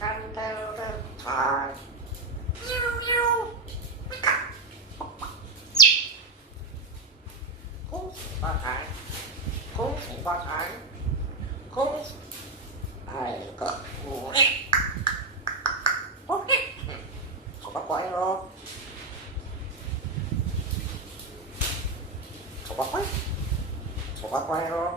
Thanh theo thả khúc và thải khúc và thải khúc ai có khúc không có quay luôn không có quay luôn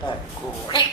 Thật cool.